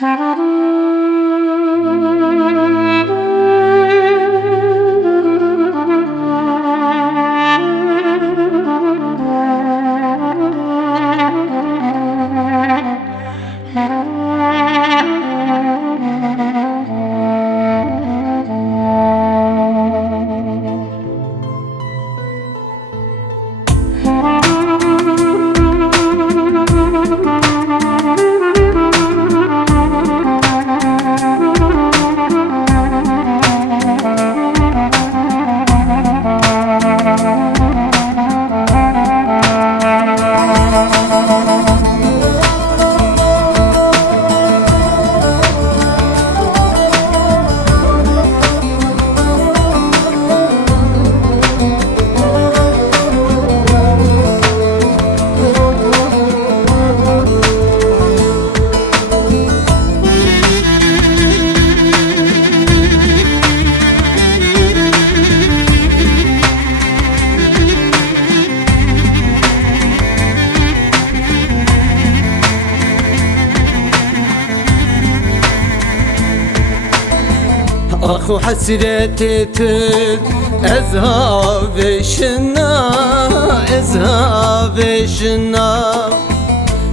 أخو حسرتي تب أذهبشنا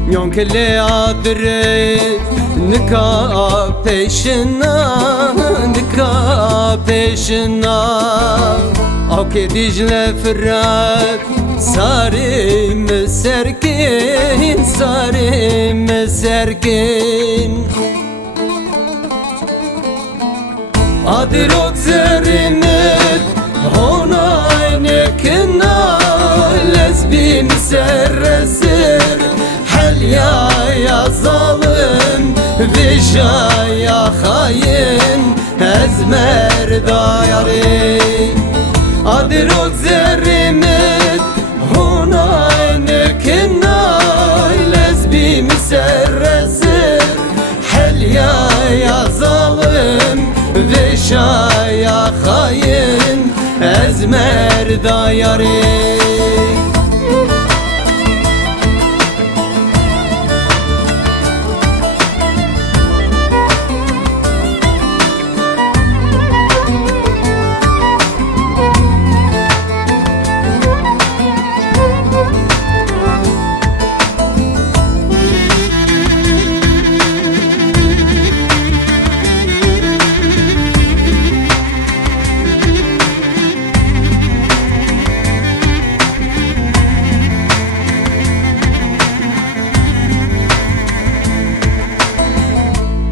يوم كل عذري نكابشنا أو كديجلة فرات صاري مسركين أدرك زرمت هنا عينكنا لسبي مسرسر حل يا ظالم بيشا يا خاين أزمر دايري أدرك زرمت هنا عينكنا لسبي مسرسر حل يا ظالم بيشا يا خاين أزمر دايري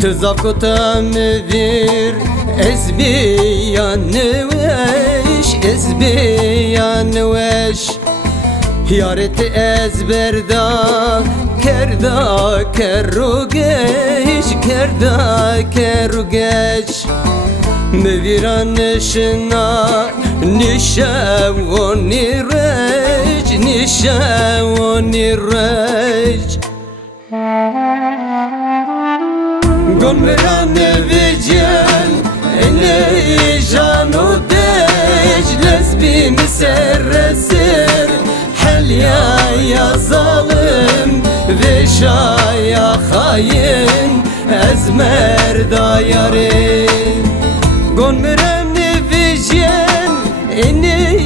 تزاقتم vir ezbiyan weş Yaret ezberda kerda kerugeş Meviran şına nişavoni rej Gönmeran vicel ene janu dej lesbi miserresir hel ya zalim veşa ya hain ezmer dayari Gönmeran vicel ene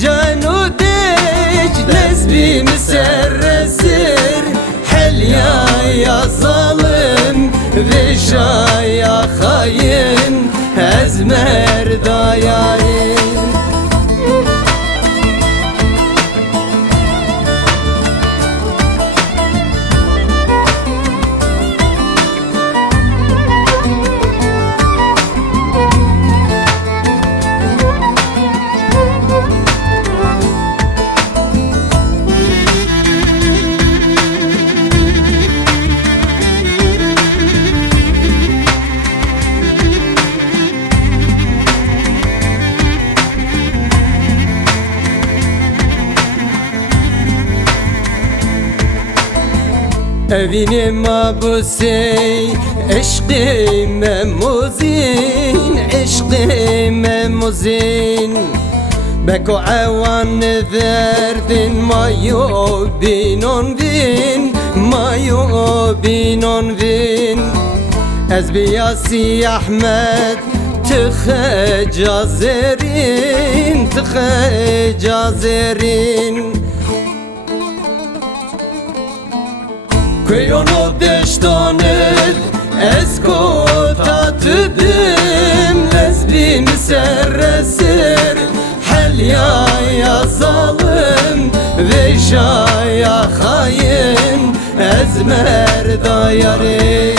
janu dej lesbi miserresir hel ya zalim veşa ya hain ezmer dayari Evini mabusey eşkı memuzin Beko avan verdin mayo binon vin Ez biyasi Ahmet tıxe cazerin, tıxe cazerin. Köyonu deştanır ez kotatıdım, lezbim serresir helya ya zalim ve şaya hain ez merda yarim.